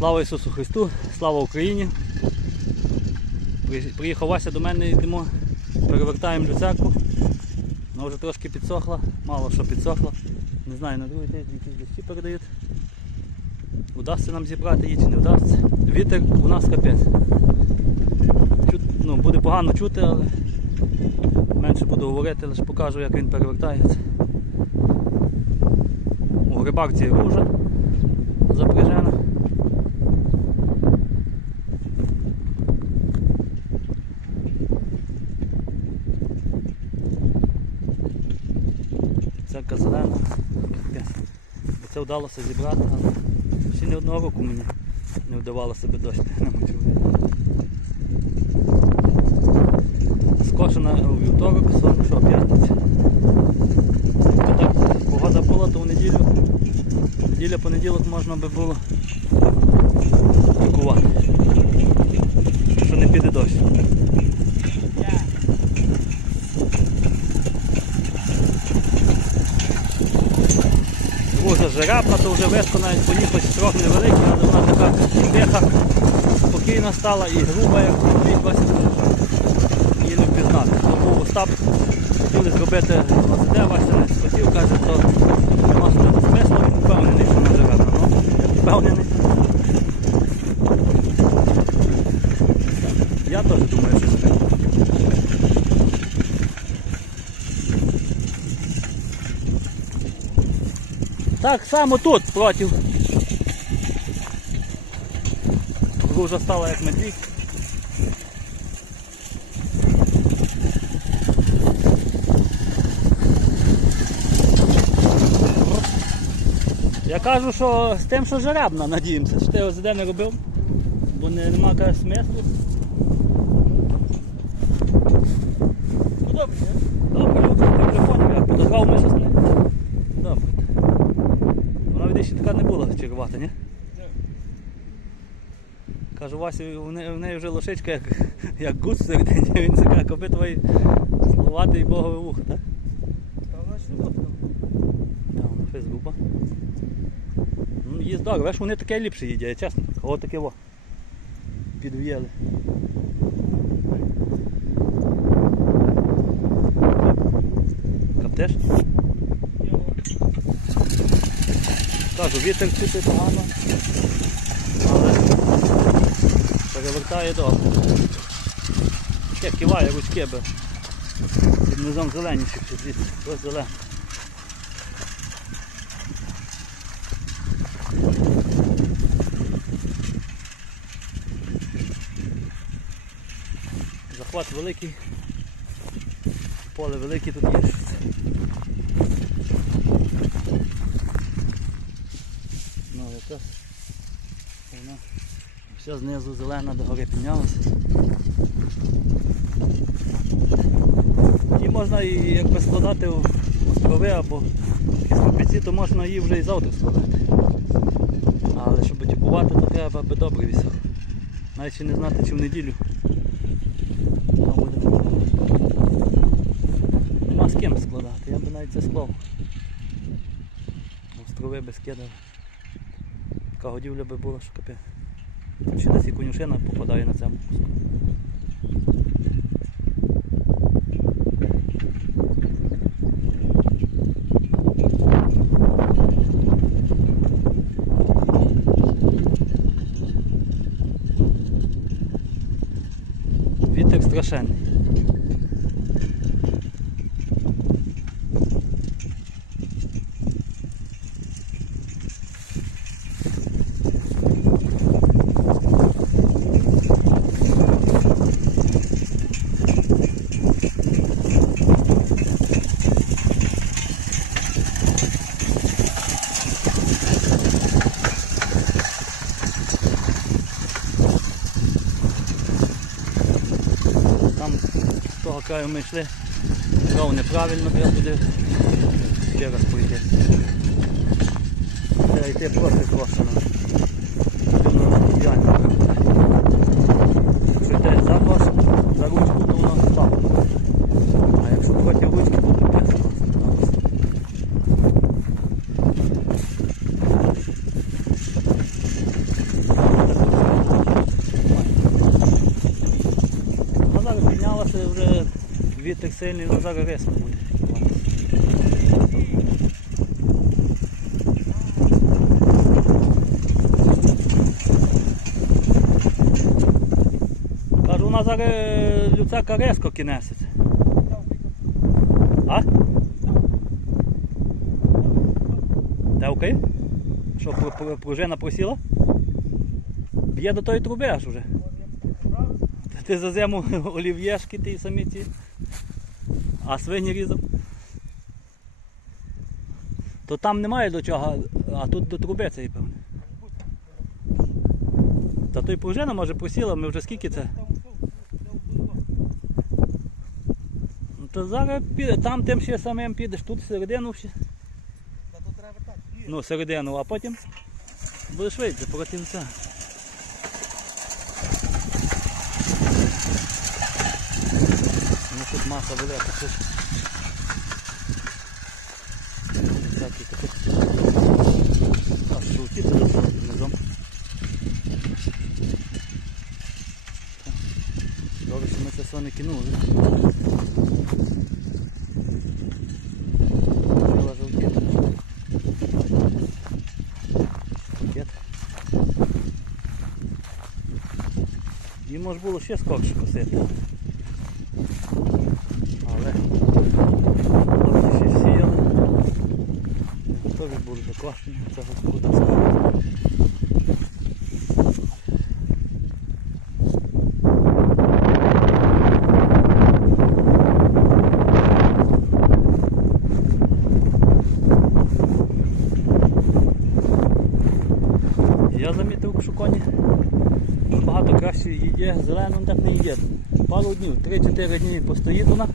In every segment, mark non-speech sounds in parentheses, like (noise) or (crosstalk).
Слава Ісусу Христу, слава Україні. При- Приїхав Вася до мене, йдемо, перевертаємо люцерку. Вона вже трошки підсохла, мало що підсохла. Не знаю, на другий день якісь дощі передають. Удасться нам зібрати її чи не вдасться. Вітер у нас капець. Ну, буде погано чути, але менше буду говорити, лише покажу, як він перевертається. У грибарці ружа запряжена. Церква зелена. Капець. Бо це вдалося зібрати, але ще ні одного року мені не вдавалося би дощ намочив. Скошена у вівторок, сон, що п'ятниця. Так погода була, то в неділю, неділя понеділок можна би було кувати. Якщо не піде дощ. Жеребна, то вже веско навіть поїхати строк невеликий, але вона така тиха, спокійна стала і груба, як Вася, її не впізнати. Тому Остап, хотіли зробити ОЗД, Вася не схотів, каже, то нема смислу, впевнений, що на жирафа. Ну, я впевнений. Я теж думаю, що це. Так само тут проти. Гружа стала як медвідь. Я кажу, що з тим, що жеребна, надіємося, що ти ОЗД не робив, бо не, нема каже, смислу. Ну добре. Добре, от я подозвав ми щось. Добре. Ще така не була чергувати, ні? Кажу, Васі, в неї, вже лошичка як, як гуц всередині, він це каже, коби твої словати і богове вухо, так? Та вона ж любить. Там вона фейс груба. Ну, добре, бачиш, вони таке ліпше їдять, чесно. О, таке во. Підв'яли. Каптеш? Кажу, вітер чути погано, але перевертає добре. Таке киває ручки би. Під низом зеленіші звідси, ось зелене. Захват великий, поле велике тут є. Якраз вона вся знизу зелена до гори піднялася. Її можна і якби складати в острови або якісь копійці, то можна її вже і завтра складати. Але щоб тіпувати, то треба би добре вісав. Навіть ще не знати, чи в неділю. Нема з ким складати, я би навіть це склав. Острови би скидав. Така годівля би була, що. Тут ще десь і конюшина попадає на цьому куску. Вітер страшенний. Там з того краю ми йшли. Знову неправильно, треба туди ще раз пойти. Треба йти просто просто. Ну, ідеально. Якщо йде за вас, за ручку, то воно так. А якщо проти ручки, то капець просто. Вітер сильний, воно зараз резко буде. Кажу, вона зараз люцяка резко кінеситься. А? Девкає? Що, пр- пр- пружина просіла? Б'є до тої труби аж уже. Ти за зиму (laughs) олів'єшки ти самі ці. А свині різав. То там немає до чого, а тут до труби цей певне. Та той пружина може просіла, ми вже скільки це? Ну, то зараз піде, там тим ще самим підеш, тут середину ще. Ну, середину, а потім буде швидше проти все. Тут маса велика. Тут. Всякі такі. А жовті туди внизом. Добре, що ми це все не кинули. І може було ще скорше косити. Але хлопці ще сіяли. Докошені, це господарська. Я замітив, що коні багато краще їде, зеленим так не їде. Пару днів, 3-4 дні постоїть вона,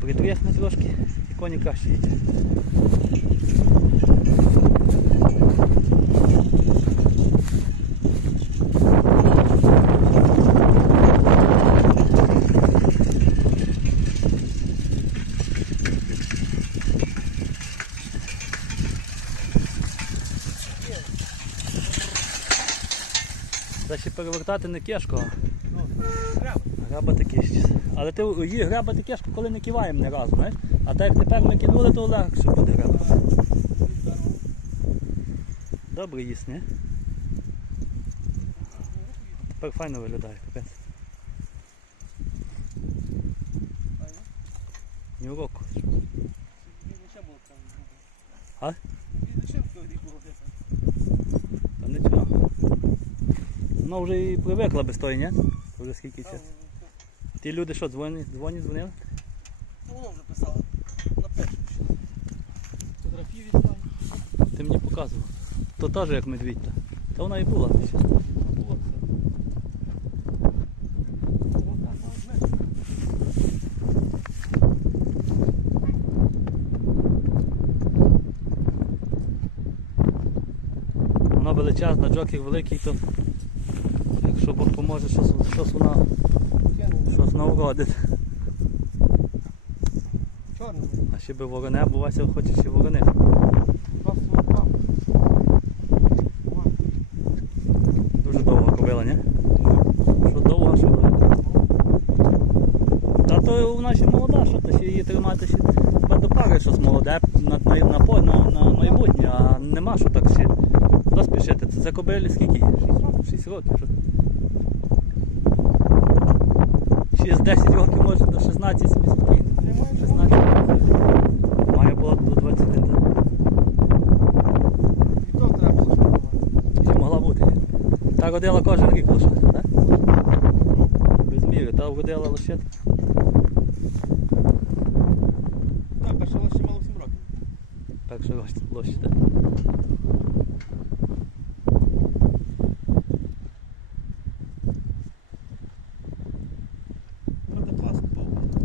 притрісне трошки коні. Це ще перевертати не кешко, а грабати кишки. Але ти її грабати кешку, коли не киваємо не разу, знаєш? А так як тепер ми кинули, то легше буде грабати. Добре їсть, не? Тепер файно виглядає, капець. Ні уроку. А? Та нічого. Вона вже і привикла без тої, ні? Вже скільки часу. Ті люди що, дзвонять, дзвонять, дзвонили? Воно вже писало Ти мені показував. То теж як медвідь. Та, та вона і була. Вона величезна, джокер великий, то якщо Бог поможе, щось, щось вона щось. Чорний. А ще би вороне, бо Вася хоче ще ворони. Дуже довго кобила, ні? Що довго, що велика. Та то вона ще молода, що то ще її тримати ще хіба до пари щось молоде на, на, на, на, майбутнє, а нема що так ще розпішити. Це, це кобилі скільки? 6 років. Що? Ще з 10 років може до 16 собі спокійно. 16 Має було до 20. так. То треба було шукати. Ще могла бути. Та родила кожен рік лошадь, так? Без міри, та родила лошадь. Так,